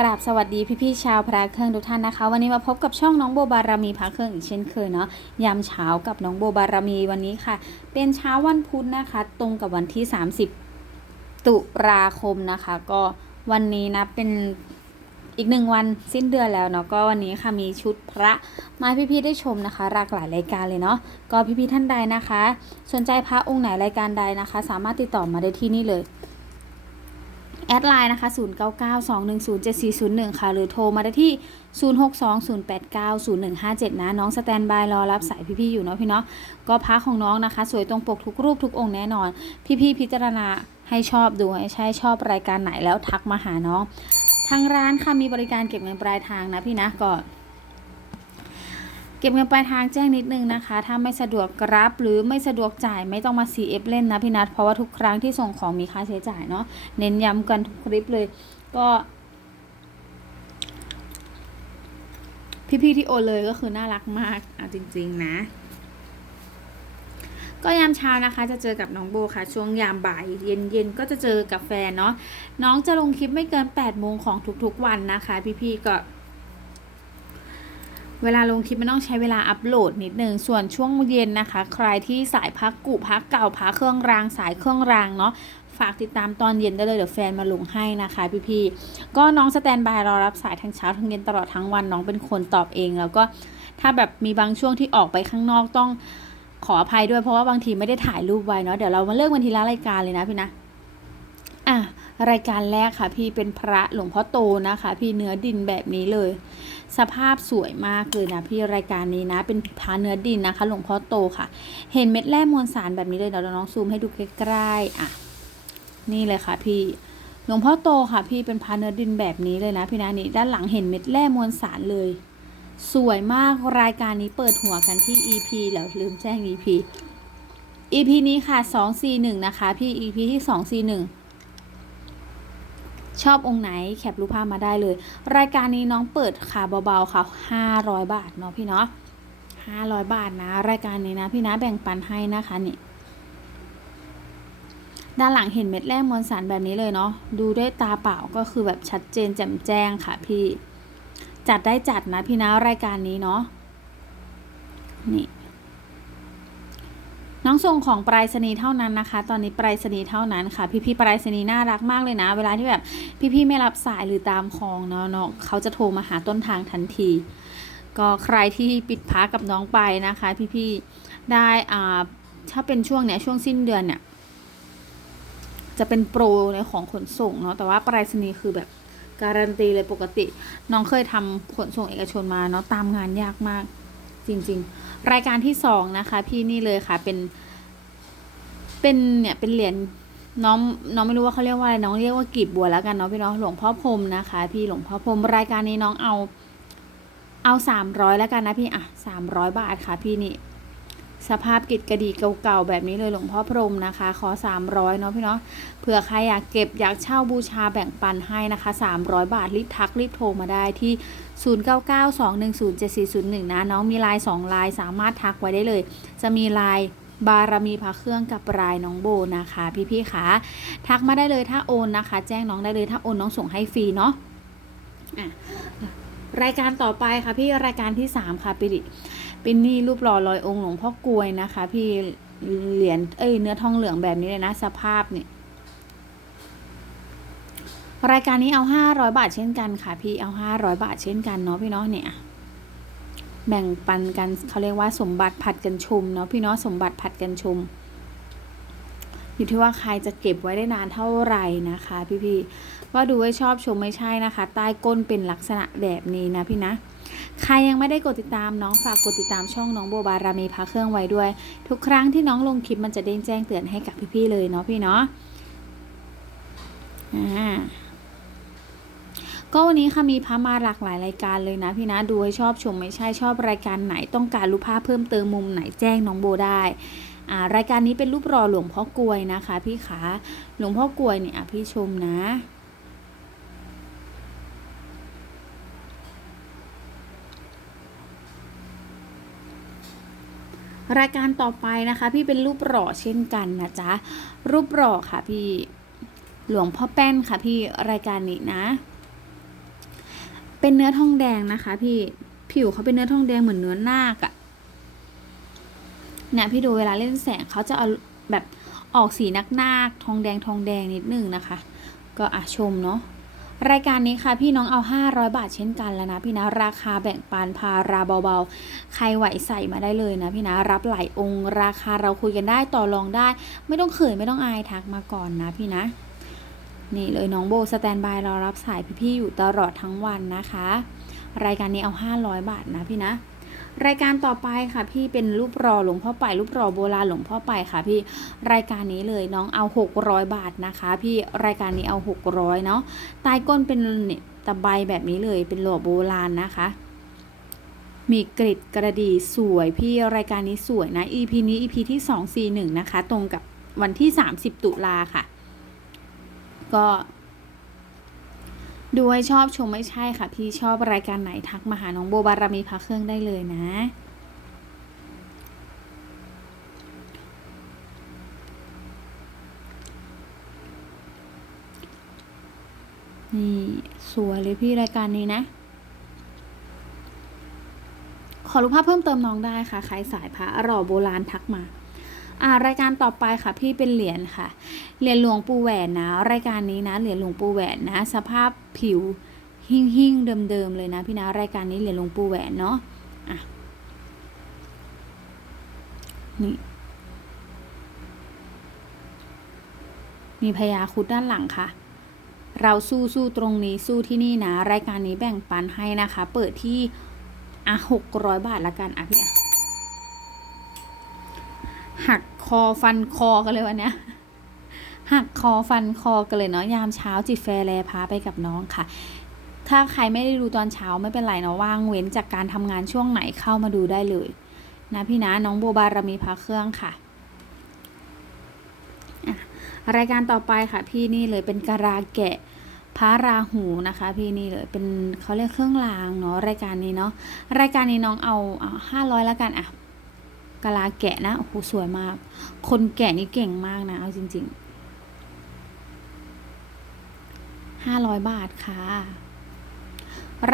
กราบสวัสดีพี่ๆชาวพระเครื่องทุกท่านนะคะ วันนี้มาพบกับช่องน้องโบบารมีพระเครื่องอีกเช่นเคยเนาะยามเช้ากับน้องโบบารมีวันนี้ค่ะ เป็นเช้าวันพุธนะคะ ตรงกับวันที่ 30 ตุลาคมนะคะ ก็วันนี้นะเป็นอีกหนึ่งวันสิ้นเดือนแล้วเนาะก็วันนี้ค่ะมีชุดพระมาพี่ๆได้ชมนะคะหลากหลายรายการเลยเนาะก็พี่ๆท่านใดนะคะ สนใจพระองค์ไหนรายการใดนะคะ สามารถติดต่อมาได้ที่นี่เลย แอดไลน์นะคะ 0992107401 ค่ะ หรือโทรมาได้ที่ 0620890157 นะ น้องสแตนบายรอรับสายพี่ๆอยู่เนาะพี่เนาะก็พักของน้องนะคะ สวยตรงปกทุกรูปทุกองค์แน่นอน พี่ๆพิจารณาให้ชอบดูให้ใช่ชอบรายการไหนแล้วทักมาหาน้อง ทางร้านค่ะมีบริการเก็บเงินปลายทางนะพี่นะก็ ก็บเงินปลายทางแจ้งนิดนึงนะคะ ถ้าไม่สะดวกรับหรือไม่สะดวกจ่ายไม่ต้องมา CF เล่นนะพี่นัทเพราะว่าทุกครั้งที่ส่งของมีค่าใช้จ่ายเนาะเน้นย้ำกันทุกคลิปเลย ก็พี่ๆที่โอนเลยก็คือน่ารักมากอะจริง ๆ นะ ก็ยามเช้านะคะ จะเจอกับน้องโบค่ะ ช่วงยามบ่ายเย็นๆก็จะเจอกับแฟนเนาะน้องจะลงคลิปไม่เกิน8โมงของทุกๆวันนะคะ พี่ๆก็ เวลาลงคลิปมันต้องใช้เวลาอัปโหลดนิดนึง ส่วนช่วงเย็นนะคะ ใครที่สายพักกุพักเก่าพักเครื่องรางสายเครื่องรางเนาะฝากติดตามตอนเย็นได้เลยเดี๋ยวแฟนมาลงให้นะคะพี่ๆก็น้องสแตนบายรอรับสายทั้งเช้าทั้งเย็นตลอดทั้งวันน้องเป็นคนตอบเอง แล้วก็ถ้าแบบมีบางช่วงที่ออกไปข้างนอกต้องขออภัยด้วยเพราะว่าบางทีไม่ได้ถ่ายรูปไว้เนาะเดี๋ยวเรามาเลือกวันทีละรายการเลยนะพี่นะอะรายการแรกค่ะ พี่เป็นพระหลวงพ่อโตนะคะ พี่เนื้อดินแบบนี้เลย สภาพสวยมากเลยนะพี่รายการนี้นะ เป็นพระเนื้อดินนะคะ หลวงพ่อโตค่ะ เห็นเม็ดแร่มวลสารแบบนี้เลยเดี๋ยวน้องซูมให้ดูใกล้ๆอะนี่เลยค่ะพี่หลวงพ่อโตค่ะ พี่เป็นพระเนื้อดินแบบนี้เลยนะพี่นะนี่ด้านหลังเห็นเม็ดแร่มวลสารเลย สวยมากรายการนี้เปิดหัวกันที่ EP แล้วลืมแจ้ง EP EP นี้ค่ะ241นะคะ พี่ EP ที่241 ชอบองค์ไหนแคปรูปภาพมาได้เลย รายการนี้น้องเปิดค่ะเบาๆค่ะ500 บาทเนาะพี่เนาะ500 บาทนะ รายการนี้นะพี่นะแบ่งปันให้นะคะนี่ด้านหลังเห็นเม็ดแร่มวลสารแบบนี้เลยเนาะดูด้วยตาเปล่าก็คือแบบชัดเจนแจ่มแจ้งค่ะพี่ จัดได้จัดนะพี่นะรายการนี้เนาะ นี่ น้องส่งของปลายสนีย์เท่านั้นนะคะ ตอนนี้ปลายสนีย์เท่านั้นค่ะ พี่ๆปลายสนีย์น่ารักมากเลยนะ เวลาที่แบบพี่ๆไม่รับสายหรือตามคลองเนาะเนาะเขาจะโทรมาหาต้นทางทันที ก็ใครที่ปิดพักกับน้องไปนะคะ พี่ๆได้อ่าถ้าเป็นช่วงเนี้ยช่วงสิ้นเดือนเนี่ยจะเป็นโปรในของขนส่งเนาะแต่ว่าปลายสนีย์คือแบบการันตีเลยปกติ น้องเคยทำขนส่งเอกชนมาเนาะตามงานยากมาก จริง ๆ รายการที่สองนะคะ พี่นี่เลยค่ะเป็นเป็นเนี่ยเป็นเหรียญน้องน้องไม่รู้ว่าเขาเรียกว่าอะไรน้องเรียกว่ากีบบัวแล้วกันเนาะพี่น้องหลวงพ่อพรมนะคะ พี่หลวงพ่อพรมรายการนี้น้องเอาเอาสามร้อยแล้วกันนะพี่อะสามร้อยบาทค่ะ พี่นี่ สภาพกิจกระดีเก่าๆแบบนี้เลยหลวงพ่อพรมนะคะ ขอสามร้อยเนาะพี่เนาะเผื่อใครอยากเก็บอยากเช่าบูชาแบ่งปันให้นะคะสามร้อยบาทรีบทักรีบโทรมาได้ที่ 0992107401 นะน้องมีลน์2ลายสามารถทักไว้ได้เลย จะมีลน์บารมีพระเครื่องกับรายน้องโบนะคะ พี่ๆคะทักมาได้เลยถ้าโอนนะคะ แจ้งน้องได้เลยถ้าโอนน้องส่งให้ฟรีเนาะะรายการต่อไปค่ะพี่รายการที่ 3 ค่ะปิริ เปินนี่รูปหล่อลอยองค์หลวงพ่อกลวยนะคะ พี่เหรียญเอ้ยเนื้อทองเหลืองแบบนี้เลยนะ สภาพนี่รายการนี้เอา500บาทเช่นกันค่ะ พี่เอา500บาทเช่นกันเนาะพี่เนาะเนี่ย แบ่งปันกันเขาเรียกว่าสมบัติผัดกันชุมเนาะพี่เนาะสมบัติผัดกันชุมอยู่ที่ว่าใครจะเก็บไว้ได้นานเท่าไหร่นะคะ พี่ๆว่าดูไว้ชอบชมไม่ใช่นะคะ ใต้ก้นเป็นลักษณะแบบนี้นะพี่นะ ใครยังไม่ได้กดติดตามน้องฝากกดติดตามช่องน้องโบบารามีพาเครื่องไว้ด้วย ทุกครั้งที่น้องลงคลิปมันจะเด้งแจ้งเตือนให้กับพี่ๆเลยเนาะพี่เนาะอ่าก็วันนี้ค่ะมีพระมาหลากหลายรายการเลยนะพี่นะดูให้ชอบชมไม่ใช่ชอบรายการไหนต้องการรูปภาพเพิ่มเติมมุมไหนแจ้งน้องโบได้อ่ารายการนี้เป็นรูปรอหลวงพ่อกลวยนะคะ พี่ขาหลวงพ่อกลวยเนี่ยอะพี่ชมนะ รายการต่อไปนะคะ พี่เป็นรูปหล่อเช่นกันนะจ๊ะ รูปหล่อค่ะพี่หลวงพ่อแป้นค่ะพี่รายการนี้นะ เป็นเนื้อทองแดงนะคะ พี่ผิวเขาเป็นเนื้อทองแดงเหมือนเนื้อนาคอะเนี่ยพี่ดูเวลาเล่นแสงเขาจะเอาแบบออกสีนักนาคทองแดงทองแดงนิดนึงนะคะ ก็อะชมเนาะ รายการนี้ค่ะพี่น้องเอา 500 บาทเช่นกันแล้วนะพี่นะราคาแบ่งปันพาราเบาๆ ใครไหวใส่มาได้เลยนะพี่นะรับหลายองค์ ราคาเราคุยกันได้ต่อรองได้ ไม่ต้องเขินไม่ต้องอายทักมาก่อนนะพี่นะ นี่เลยน้องโบสแตนบายรอรับสายพี่ๆอยู่ตลอดทั้งวันนะคะ รายการนี้เอา 500 บาทนะพี่นะ รายการต่อไปค่ะพี่เป็นรูปรอหลวงพ่อไปรูปรอโบราณหลวงพ่อไปค่ะพี่รายการนี้เลยน้องเอา 600 บาทนะคะ พี่รายการนี้เอา 600เนาะใต้ก้นเป็นตะไบแบบนี้เลยเป็นหลวโบราณนะคะมีกริดกระดีสวยพี่รายการนี้สวยนะ EP นี้ EP ที่241นะคะ ตรงกับวันที่ 30 ตุลาค่ะ ก็ ดูให้ชอบชมไม่ใช่ค่ะ พี่ชอบรายการไหนทักมาหาน้องโบบารมีพระเครื่องได้เลยนะ นี่สวยเลยพี่รายการนี้นะ ขอรูปภาพเพิ่มเติมน้องได้ค่ะ ใครสายพระอร่อโบราณทักมา อ่ารายการต่อไปค่ะพี่เป็นเหรียญค่ะ เหรียญหลวงปู่แหวนนะ รายการนี้นะ เหรียญหลวงปู่แหวนนะ สภาพผิวหิ่งหิ่งๆเดิมๆเลยนะ พี่นะ รายการนี้เหรียญหลวงปู่แหวนเนาะอะนี่มีพญาคุดด้านหลังค่ะ เราสู้สู้ตรงนี้สู้ที่นี่นะ รายการนี้แบ่งปันให้นะคะ เปิดที่อะหกร้อยบาทละกันอะพี่อะ หักคอฟันคอกันเลยวันเนี้ยหักคอฟันคอกันเลยเนาะยามเช้าจิตแฟร์แลพาไปกับน้องค่ะ ถ้าใครไม่ได้ดูตอนเช้าไม่เป็นไรเนาะว่างเว้นจากการทำงานช่วงไหนเข้ามาดูได้เลย นะพี่นะน้องโบบารมีพาเครื่องค่ะรายการต่อไปค่ะ พี่นี่เลยเป็นกราแกะพระราหูนะคะ พี่นี่เลยเป็นเขาเรียกเครื่องรางเนาะรายการนี้เนาะรายการนี้น้องเอาห้าร้อยแล้วกันอะ กะลาแกะนะโอ้โหสวยมาก คนแกะนี่เก่งมากนะ เอาจริงๆห้าร้อยบาทค่ะ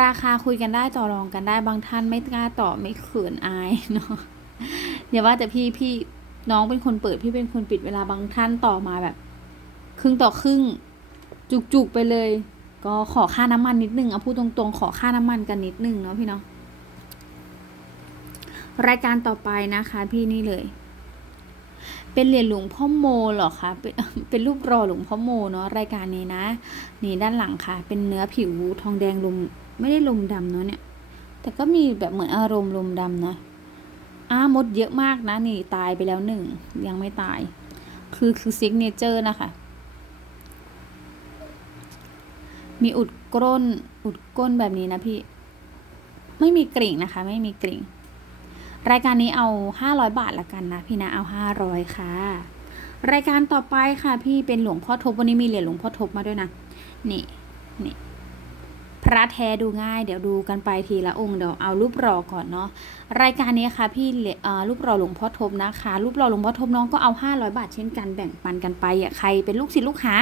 ราคาคุยกันได้ต่อรองกันได้บางท่านไม่กล้าตอบไม่เขินอายเนาะอย่าว่าแต่พี่พี่น้องเป็นคนเปิดพี่เป็นคนปิดเวลาบางท่านต่อมาแบบ ครึ่งต่อครึ่ง จุกๆไปเลย ก็ขอค่าน้ำมันนิดนึงเอาพูดตรงๆ ขอค่าน้ำมันกันนิดนึงเนาะพี่เนาะ รายการต่อไปนะคะ พี่นี่เลย เป็นเหรียญหลวงพ่อโมเหรอคะเป็นเป็นรูปรอหลวงพ่อโมเนาะรายการนี้นะ นี่ด้านหลังค่ะ เป็นเนื้อผิวทองแดงลมไม่ได้ลมดำเนาะเนี่ย แต่ก็มีแบบเหมือนอารมณ์ลมดำนะอ้ามดเยอะมากนะ นี่ตายไปแล้วหนึ่งยังไม่ตาย คือคือซิกเนเจอร์นะคะมีอุดก้น อุดก้นแบบนี้นะพี่ ไม่มีกริ่งนะคะ ไม่มีกริ่ง รายการนี้เอา 500 บาทละกันนะพี่นะเอา 500 ค่ะ รายการต่อไปค่ะพี่เป็นหลวงพ่อทบวันนี้มีเหรียญหลวงพ่อทบมาด้วยนะ นี่นี่พระแท้ดูง่าย เดี๋ยวดูกันไปทีละองค์เดี๋ยวเอารูปรอก่อนเนาะรายการนี้ค่ะพี่เหรียญเอ่อรูปรอหลวงพ่อทบนะคะ รูปรอหลวงพ่อทบน้องก็เอา 500 บาทเช่นกันแบ่งปันกันไปอะใครเป็นลูกศิษย์ลูกหา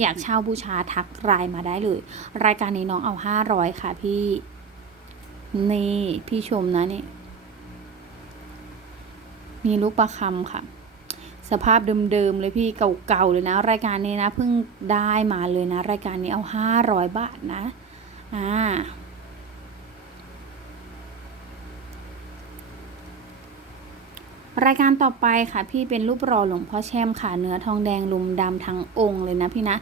อยากเช่าบูชาทักรายมาได้เลย รายการนี้น้องเอา 500 ค่ะพี่นี่พี่ชมนะนี่ มีลูกประคำค่ะ สภาพเดิมๆเลยพี่เก่าๆเลยนะ รายการนี้นะเพิ่งได้มาเลยนะ รายการนี้เอาห้าร้อยบาทนะ อ่ารายการต่อไปค่ะ พี่เป็นรูปรอหลวงพ่อแช่มค่ะเนื้อทองแดงลุมดำทั้งองค์เลยนะพี่นะ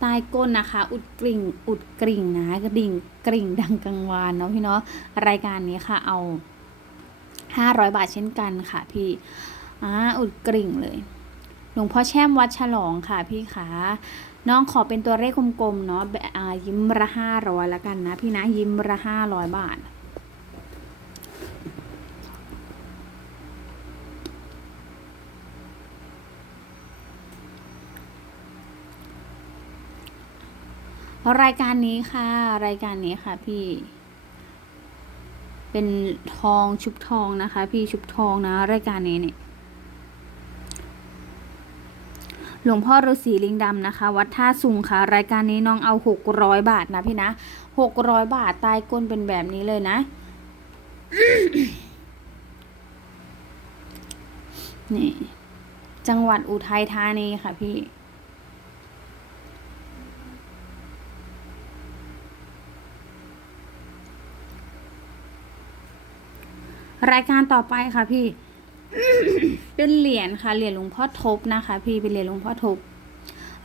ใต้ก้นนะคะ อุดกริ่ง อุดกริ่งนะกระดิ่งกริ่งดังกังวานเนาะพี่เนาะรายการนี้ค่ะเอา ห้าร้อยบาทเช่นกันค่ะพี่อ่าอุดกริ่งเลย หลวงพ่อแช่มวัดฉลองค่ะพี่ขาน้องขอเป็นตัวเลขกลมๆเนาะแบบอ่ายิ้มละห้าร้อยแล้วกันนะ พี่นะยิ้มละห้าร้อยบาทรายการนี้ค่ะ รายการนี้ค่ะพี่ เป็นทองชุบทองนะคะ พี่ชุบทองนะ รายการนี้เนี่ยหลวงพ่อฤาษีลิงดำนะคะ วัดท่าสุงค่ะ รายการนี้น้องเอาหกร้อยบาทนะพี่นะหกร้อยบาทใต้ก้นเป็นแบบนี้เลยนะ นี่ จังหวัดอุทัยธานีค่ะพี่ รายการต่อไปค่ะพี่ เป็นเหรียญค่ะ เหรียญหลวงพ่อทบนะคะ พี่เป็นเหรียญหลวงพ่อทบ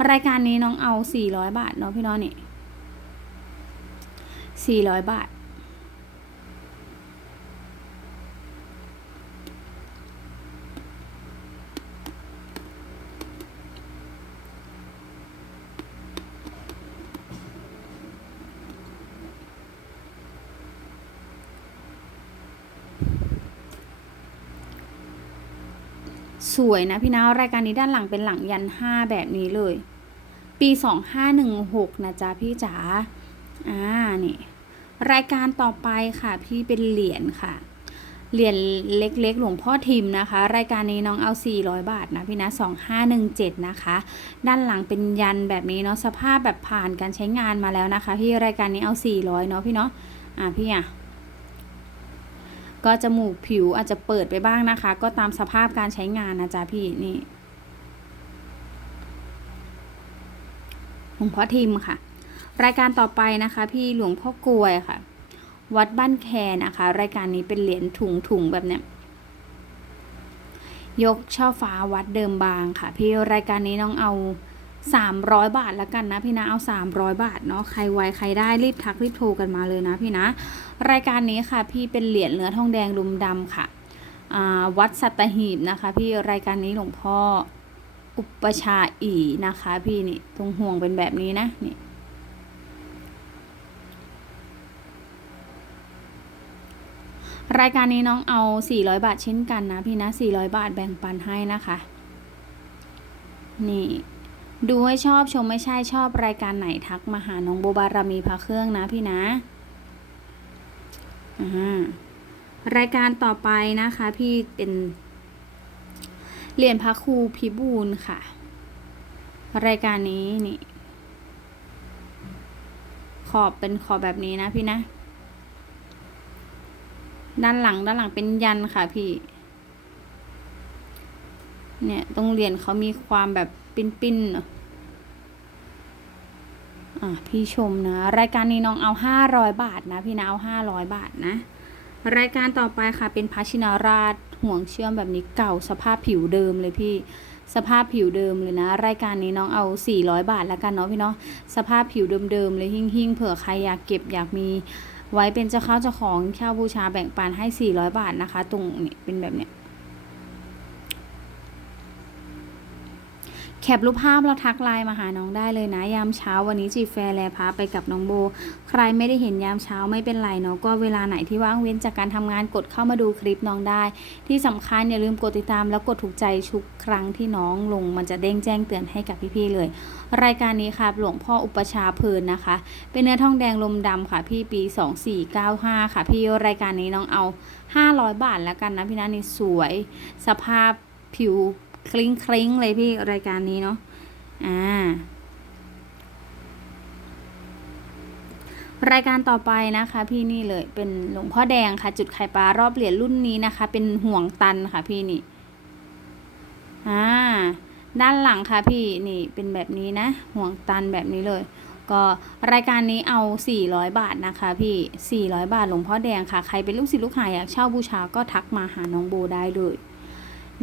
รายการนี้น้องเอาสี่ร้อยบาทเนาะพี่น้องนี่สี่ร้อยบาท ส วยนะพี่นะรายการนี้ด้านหลังเป็นหลังยันห้าแบบนี้เลย ปีสองห้าหนึ่งหกนะจ๊ะพี่จ๋าอ่านี่รายการต่อไปค่ะ พี่เป็นเหรียญค่ะเหรียญเล็กๆ หลวงพ่อทิมนะคะ รายการนี้น้องเอา 400 บาทนะพี่นะ 2517 นะคะ ด้านหลังเป็นยันแบบนี้เนาะสภาพแบบผ่านการใช้งานมาแล้วนะคะ พี่รายการนี้เอา 400 เนาะพี่เนาะอ่าพี่อะ ก็จมูกผิวอาจจะเปิดไปบ้างนะคะ ก็ตามสภาพการใช้งานนะจ๊ะพี่นี่หลวงพ่อทิมค่ะ รายการต่อไปนะคะ พี่หลวงพ่อกลวยค่ะ วัดบ้านแคนะคะ รายการนี้เป็นเหรียญถุงถุงแบบเนี้ยยกช่อฟ้าวัดเดิมบางค่ะ พี่รายการนี้น้องเอา 300 บาทแล้วกันนะพี่นะเอา 300 บาทเนาะใครไวใครได้รีบทักรีบโทรกันมาเลยนะพี่นะ รายการนี้ค่ะ พี่เป็นเหรียญเนื้อทองแดงลุมดำค่ะวัดสัตหีบนะคะ พี่รายการนี้หลวงพ่ออุปชาอีนะคะ พี่นี่ตรงห่วงเป็นแบบนี้นะนี่รายการนี้น้องเอา 400 บาทเช่นกันนะพี่นะ 400 บาทแบ่งปันให้นะคะ นี่ ดูให้ชอบชมไม่ใช่ชอบรายการไหนทักมาหาน้องโบบารมีพระเครื่องนะพี่นะอ่ารายการต่อไปนะคะ พี่เป็นเรียญพระครูพิบูลค่ะ รายการนี้นี่ ขอบเป็นขอบแบบนี้นะพี่นะ ด้านหลังด้านหลังเป็นยันค่ะพี่ เนี่ยตรงเหรียญเขามีความแบบปิ้นๆเนอะ อะพี่ชมนะ รายการนี้น้องเอาห้าร้อยบาทนะ พี่นะเอาห้าร้อยบาทนะ รายการต่อไปค่ะเป็นพระชินาราชห่วงเชื่อมแบบนี้เก่าสภาพผิวเดิมเลยพี่สภาพผิวเดิมเลยนะ รายการนี้น้องเอา 400 บาทแล้วกันเนาะพี่เนาะสภาพผิวเดิมๆเลยหิ่งๆเผื่อใครอยากเก็บอยากมีไว้เป็นเจ้าข้าวเจ้าของเช่าบูชาแบ่งปันให้ 400 บาทนะคะ ตรงนี้เป็นแบบเนี้ย แคปรูปภาพแล้วทักไลน์มาหาน้องได้เลยนะ ยามเช้าวันนี้จีแฟร์แลพาไปกับน้องโบ ใครไม่ได้เห็นยามเช้าไม่เป็นไรเนาะก็เวลาไหนที่ว่างเว้นจากการทำงานกดเข้ามาดูคลิปน้องได้ ที่สำคัญอย่าลืมกดติดตามแล้วกดถูกใจทุกครั้งที่น้องลง มันจะเด้งแจ้งเตือนให้กับพี่ๆเลย รายการนี้ค่ะหลวงพ่ออุปชาเพลินนะคะ เป็นเนื้อทองแดงลมดำค่ะพี่ปี 2495 ค่ะ พี่รายการนี้น้องเอา 500 บาทแล้วกันนะพี่นะนี่สวย สภาพผิว คลิ้งคลิ้งเลยพี่รายการนี้เนาะอ่ารายการต่อไปนะคะ พี่นี่เลยเป็นหลวงพ่อแดงค่ะ จุดไข่ปลารอบเหรียญรุ่นนี้นะคะ เป็นห่วงตันค่ะพี่นี่อ่าด้านหลังค่ะพี่นี่เป็นแบบนี้นะ ห่วงตันแบบนี้เลย ก็รายการนี้เอา 400 บาทนะคะ พี่ 400 บาทหลวงพ่อแดงค่ะ ใครเป็นลูกศิษย์ลูกหาอยากเช่าบูชาก็ทักมาหาน้องโบได้เลย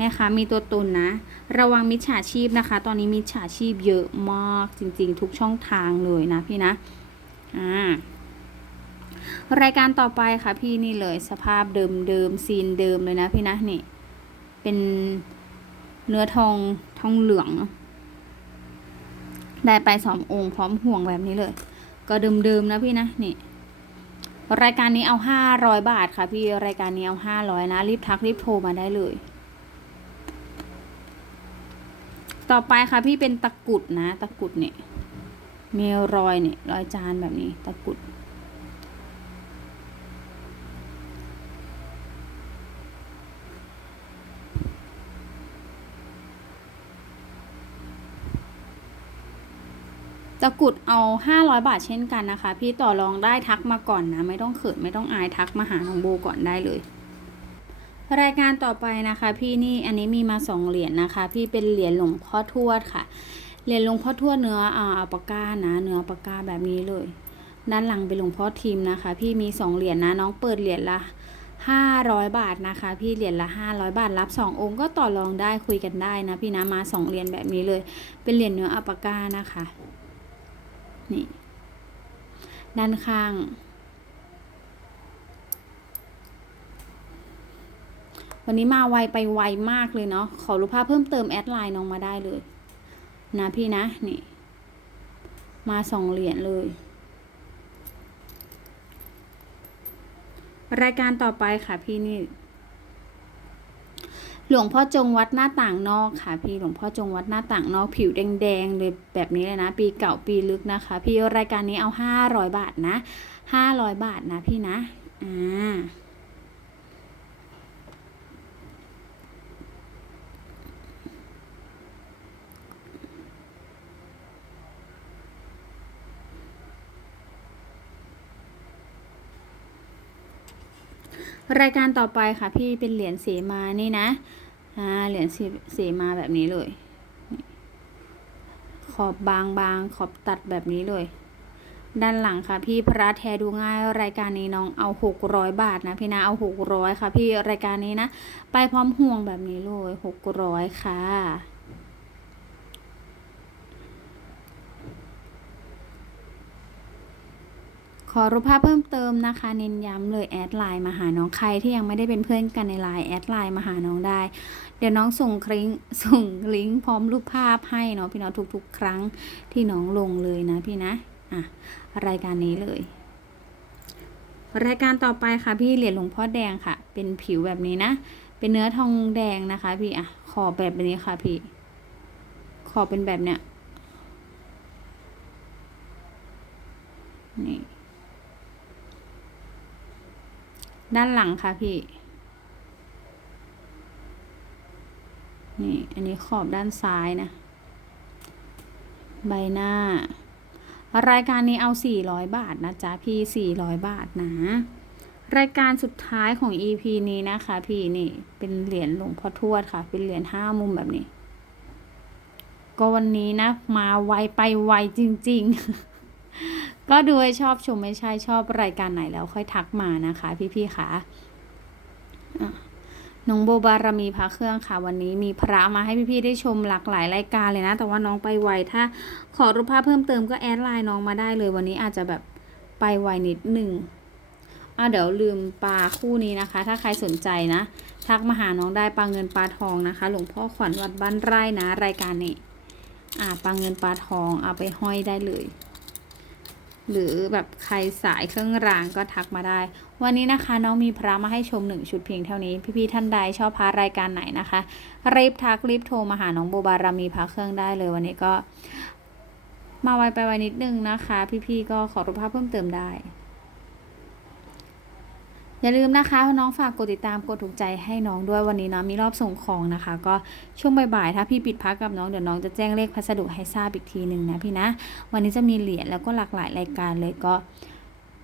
แม่ค้ามีตัวตนนะ ระวังมิจฉาชีพนะคะ ตอนนี้มิจฉาชีพเยอะมากจริงๆ ทุกช่องทางเลยนะพี่นะอ่ารายการต่อไปค่ะพี่นี่เลยสภาพเดิมเดิมๆซีนเดิมเลยนะพี่นะนี่เป็นเนื้อทองทองเหลือง ได้ไปสององค์พร้อมห่วงแบบนี้เลย ก็เดิมๆนะพี่นะนี่รายการนี้เอาห้าร้อยบาทค่ะพี่รายการนี้เอาห้าร้อยนะ รีบทักรีบโทรมาได้เลย ต่อไปค่ะพี่เป็นตะกุดนะ ตะกุดเนี่ยมีรอยเนี่ยรอยจานแบบนี้ตะกุด ตะกุดเอา 500 บาทเช่นกันนะคะ พี่ต่อรองได้ทักมาก่อนนะ ไม่ต้องเขินไม่ต้องอายทักมาหาน้องโบก่อนได้เลย รายการต่อไปนะคะ พี่นี่อันนี้มีมาสองเหรียญนะคะ พี่เป็นเหรียญหลวงพ่อทวดค่ะ เหรียญหลวงพ่อทวดเนื้ออ่าอัลปาก้านะ เนื้ออัลปาก้าแบบนี้เลย ด้านหลังเป็นหลวงพ่อทิมนะคะ พี่มีสองเหรียญนะน้องเปิดเหรียญละ500บาทนะคะ พี่เหรียญละ500บาทรับ2องค์ก็ต่อรองได้คุยกันได้นะพี่นะมา2เหรียญแบบนี้เลย เป็นเหรียญเนื้ออัลปาก้านะคะ นี่ ด้านข้าง วันนี้มาไวไปไวมากเลยเนาะ ขอรูปภาพเพิ่มเติมแอดไลน์น้องมาได้เลย นะพี่นะ นี่ มาสองเหรียญเลย รายการต่อไปค่ะพี่นี่ หลวงพ่อจงวัดหน้าต่างนอกค่ะ พี่หลวงพ่อจงวัดหน้าต่างนอกผิวแดงๆเลยแบบนี้เลยนะ ปีเก่าปีลึกนะคะ พี่รายการนี้เอาห้าร้อยบาทนะห้าร้อยบาทนะพี่นะ อ่า รายการต่อไปค่ะพี่เป็นเหรียญเสมานี่นะอ่าเหรียญเสมาแบบนี้เลย ขอบบางๆขอบตัดแบบนี้เลย ด้านหลังค่ะ พี่พระแท้ดูง่ายรายการนี้น้องเอาหกร้อยบาทนะพี่นะเอาหกร้อยค่ะ พี่รายการนี้นะ ไปพร้อมห่วงแบบนี้เลยหกร้อยค่ะ ขอรูปภาพเพิ่มเติมนะคะ เน้นย้ำเลยแอดไลน์มาหาน้องใครที่ยังไม่ได้เป็นเพื่อนกันในไลน์แอดไลน์มาหาน้องได้ เดี๋ยวน้องส่งคลิงส่งลิงก์พร้อมรูปภาพให้เนาะพี่เนาะทุกๆ ครั้งที่น้องลงเลยนะพี่นะอะรายการนี้เลย รายการต่อไปค่ะพี่เหรียญหลวงพ่อแดงค่ะ เป็นผิวแบบนี้นะ เป็นเนื้อทองแดงนะคะพี่อะขอแบบนี้ค่ะพี่ ขอเป็นแบบเนี้ยนี่ ด้านหลังค่ะพี่ นี่ อันนี้ขอบด้านซ้ายนะ ใบหน้า รายการนี้เอา 400 บาทนะจ๊ะพี่ 400 บาทนะ รายการสุดท้ายของ EP นี้นะคะพี่นี่ เป็นเหรียญหลวงพ่อทวดค่ะ เป็นเหรียญห้ามุมแบบนี้ ก็วันนี้นะ มาไวไปไวจริง ๆ ก็ดูให้ชอบชมไม่ใช่ชอบรายการไหนแล้วค่อยทักมานะคะ พี่ๆค่ะน้องโบบารมีพระเครื่องค่ะ วันนี้มีพระมาให้พี่ๆได้ชมหลากหลายรายการเลยนะ แต่ว่าน้องไปไวถ้าขอรูปภาพเพิ่มเติมก็แอดไลน์น้องมาได้เลย วันนี้อาจจะแบบไปไวนิดหนึ่งอะเดี๋ยวลืมปลาคู่นี้นะคะ ถ้าใครสนใจนะ ทักมาหาน้องได้ปลาเงินปลาทองนะคะ หลวงพ่อขวัญวัดบ้านไร่นะ รายการนี้ อ่าปลาเงินปลาทองเอาไปห้อยได้เลย หรือแบบใครสายเครื่องรางก็ทักมาได้ วันนี้นะคะน้องมีพระมาให้ชมหนึ่งชุดเพียงเท่านี้ พี่ๆท่านใดชอบพระรายการไหนนะคะรีบทักรีบโทรมาหาน้องโบบารามีพระเครื่องได้เลยวันนี้ก็ มาไวไปไวนิดนึงนะคะ พี่ๆก็ขอรูปภาพเพิ่มเติมได้ อย่าลืมนะคะน้องฝากกดติดตามกดถูกใจให้น้องด้วยวันนี้เนาะมีรอบส่งของนะคะ ก็ช่วงบ่ายๆถ้าพี่ปิดพักกับน้องเดี๋ยวน้องจะแจ้งเลขพัสดุให้ทราบอีกทีหนึ่งนะพี่นะ วันนี้จะมีเหรียญแล้วก็หลากหลายรายการเลยก็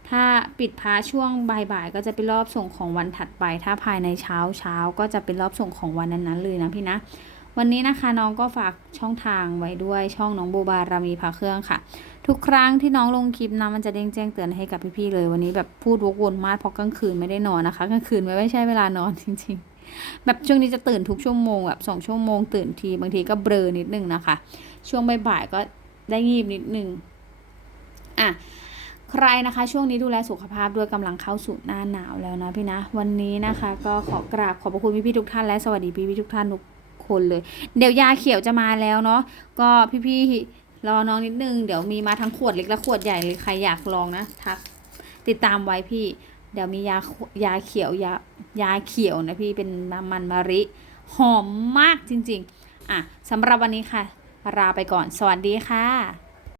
ถ้าปิดพาช่วงบ่ายๆก็จะเป็นรอบส่งของวันถัดไป ถ้าภายในเช้าเช้าก็จะเป็นรอบส่งของวันนั้นๆเลยนะพี่นะ วันนี้นะคะน้องก็ฝากช่องทางไว้ด้วยช่องน้องโบบารามีพาเครื่องค่ะ ทุกครั้งที่น้องลงคลิปนะมันจะเด้งแจ้งเตือนให้กับพี่ๆเลย วันนี้แบบพูดวกวนมากเพราะกลางคืนไม่ได้นอนนะคะกลางคืนไม่ใช่เวลานอนจริง ๆแบบช่วงนี้จะตื่นทุกชั่วโมงแบบสองชั่วโมงตื่นทีบางทีก็เบลอนิดนึงนะคะ ช่วงบ่ายๆก็ได้งีบนิดนึงอะใครนะคะ ช่วงนี้ดูแลสุขภาพด้วยกำลังเข้าสู่หน้าหนาวแล้วนะพี่นะ วันนี้นะคะ ก็ขอกราบขอบพระคุณพี่ๆทุกท่านและสวัสดีพี่ๆทุกท่านทุก คนเลย เดี๋ยวยาเขียวจะมาแล้วเนาะก็พี่ๆรอน้องนิดนึง เดี๋ยวมีมาทั้งขวดเล็กและขวดใหญ่เลยใครอยากลองนะทักติดตามไว้พี่ เดี๋ยวมียายาเขียวยายาเขียวนะพี่เป็นน้ำมันมะริหอมมากจริง ๆ อะสำหรับวันนี้ค่ะลาไปก่อน สวัสดีค่ะ